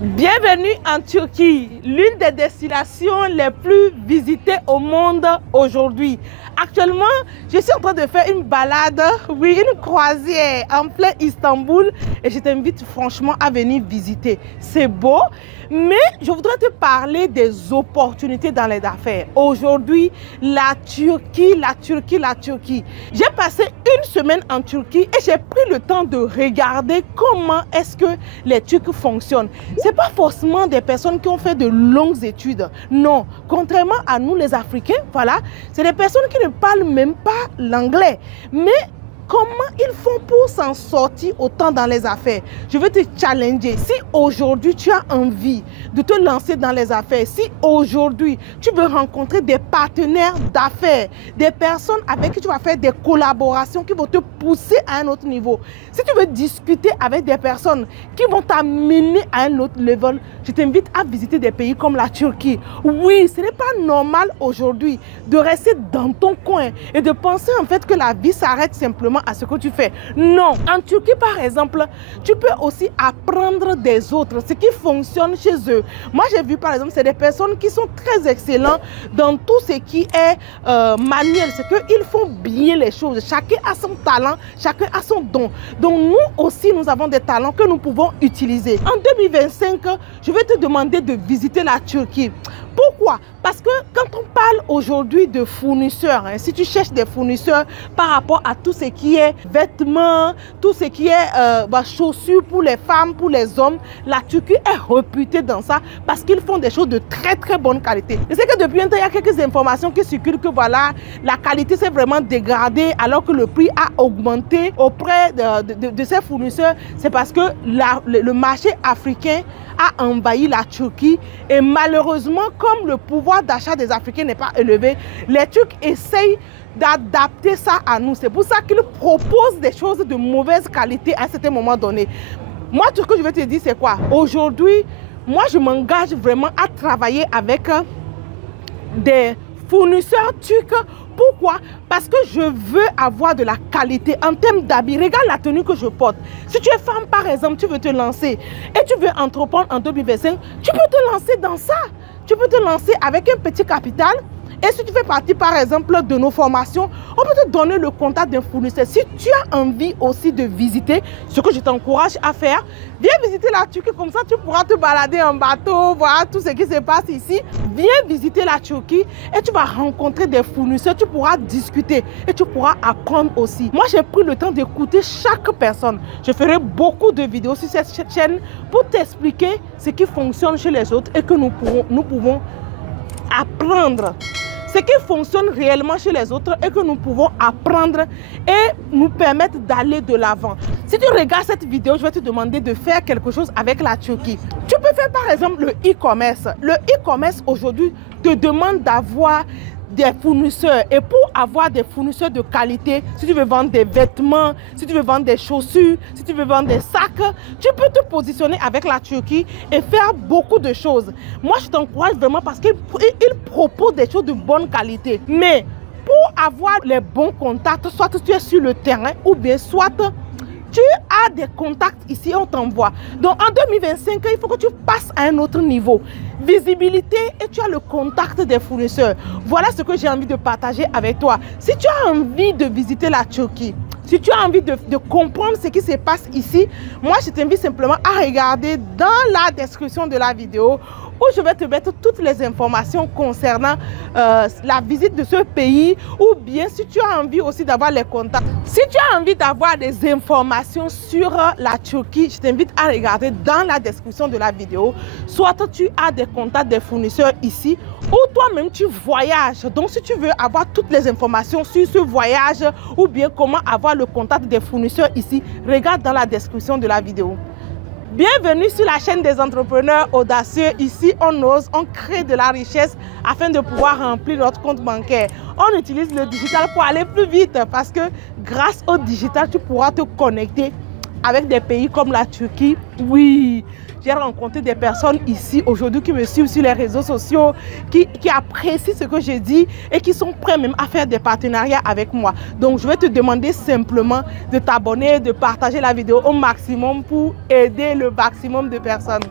Bienvenue en Turquie, l'une des destinations les plus visitées au monde aujourd'hui. Actuellement, je suis en train de faire une balade, oui, une croisière en plein Istanbul et je t'invite franchement à venir visiter. C'est beau, mais je voudrais te parler des opportunités dans les affaires. Aujourd'hui, la Turquie. J'ai passé une semaine en Turquie et j'ai pris le temps de regarder comment est-ce que les Turcs fonctionnent. Ce n'est pas forcément des personnes qui ont fait de longues études. Non, contrairement à nous les Africains, voilà, c'est des personnes qui ne parlent même pas l'anglais. Mais comment ils font pour s'en sortir autant dans les affaires? Je veux te challenger. Si aujourd'hui tu as envie de te lancer dans les affaires, si aujourd'hui tu veux rencontrer des partenaires d'affaires, des personnes avec qui tu vas faire des collaborations qui vont te pousser à un autre niveau, si tu veux discuter avec des personnes qui vont t'amener à un autre level, je t'invite à visiter des pays comme la Turquie. Oui, ce n'est pas normal aujourd'hui de rester dans ton coin et de penser en fait que la vie s'arrête simplement à ce que tu fais. Non, en Turquie par exemple, tu peux aussi apprendre des autres, ce qui fonctionne chez eux. Moi j'ai vu par exemple, c'est des personnes qui sont très excellentes dans tout ce qui est manuel, c'est qu'ils font bien les choses. Chacun a son talent, chacun a son don. Donc nous aussi, nous avons des talents que nous pouvons utiliser. En 2025, je vais te demander de visiter la Turquie. Pourquoi? Parce que quand on parle aujourd'hui de fournisseurs, si tu cherches des fournisseurs par rapport à tout ce qui est vêtements, tout ce qui est chaussures pour les femmes, pour les hommes, la Turquie est réputée dans ça parce qu'ils font des choses de très très bonne qualité. Je sais que depuis un temps, il y a quelques informations qui circulent que voilà, la qualité s'est vraiment dégradée alors que le prix a augmenté auprès de ces fournisseurs. C'est parce que le marché africain a envahi la Turquie et malheureusement, comme le pouvoir d'achat des Africains n'est pas élevé, les Turcs essayent d'adapter ça à nous. C'est pour ça qu'ils proposent des choses de mauvaise qualité à un certain moment donné. Moi, tout ce que je veux te dire, c'est quoi? Aujourd'hui, moi, je m'engage vraiment à travailler avec des fournisseurs turcs. Pourquoi? Parce que je veux avoir de la qualité en termes d'habits. Regarde la tenue que je porte. Si tu es femme, par exemple, tu veux te lancer et tu veux entreprendre en 2025, tu peux te lancer dans ça. Tu peux te lancer avec un petit capital. Et si tu fais partie, par exemple, de nos formations, on peut te donner le contact d'un fournisseur. Si tu as envie aussi de visiter, ce que je t'encourage à faire, viens visiter la Turquie, comme ça tu pourras te balader en bateau, voir tout ce qui se passe ici. Viens visiter la Turquie et tu vas rencontrer des fournisseurs, tu pourras discuter et tu pourras apprendre aussi. Moi, j'ai pris le temps d'écouter chaque personne. Je ferai beaucoup de vidéos sur cette chaîne pour t'expliquer ce qui fonctionne chez les autres et que nous pouvons apprendre. Ce qui fonctionne réellement chez les autres et que nous pouvons apprendre et nous permettre d'aller de l'avant. Si tu regardes cette vidéo, je vais te demander de faire quelque chose avec la Turquie. Tu peux faire par exemple le e-commerce. Le e-commerce aujourd'hui te demande d'avoir des fournisseurs et pour avoir des fournisseurs de qualité, si tu veux vendre des vêtements, si tu veux vendre des chaussures, si tu veux vendre des sacs, tu peux te positionner avec la Turquie et faire beaucoup de choses. Moi, je t'encourage vraiment parce qu'ils proposent des choses de bonne qualité. Mais pour avoir les bons contacts, soit tu es sur le terrain ou bien soit tu as des contacts ici, on t'envoie. Donc en 2025, il faut que tu passes à un autre niveau. Visibilité et tu as le contact des fournisseurs. Voilà ce que j'ai envie de partager avec toi. Si tu as envie de visiter la Turquie, si tu as envie de comprendre ce qui se passe ici, moi je t'invite simplement à regarder dans la description de la vidéo où je vais te mettre toutes les informations concernant la visite de ce pays ou bien si tu as envie aussi d'avoir les contacts. Si tu as envie d'avoir des informations sur la Turquie, je t'invite à regarder dans la description de la vidéo. Soit tu as des contacts des fournisseurs ici ou toi-même tu voyages. Donc si tu veux avoir toutes les informations sur ce voyage ou bien comment avoir le contact des fournisseurs ici, regarde dans la description de la vidéo. Bienvenue sur la chaîne des entrepreneurs audacieux. Ici, on ose, on crée de la richesse afin de pouvoir remplir notre compte bancaire. On utilise le digital pour aller plus vite parce que grâce au digital, tu pourras te connecter avec des pays comme la Turquie. Oui, j'ai rencontré des personnes ici aujourd'hui qui me suivent sur les réseaux sociaux, qui apprécient ce que je dis et qui sont prêts même à faire des partenariats avec moi. Donc, je vais te demander simplement de t'abonner, de partager la vidéo au maximum pour aider le maximum de personnes.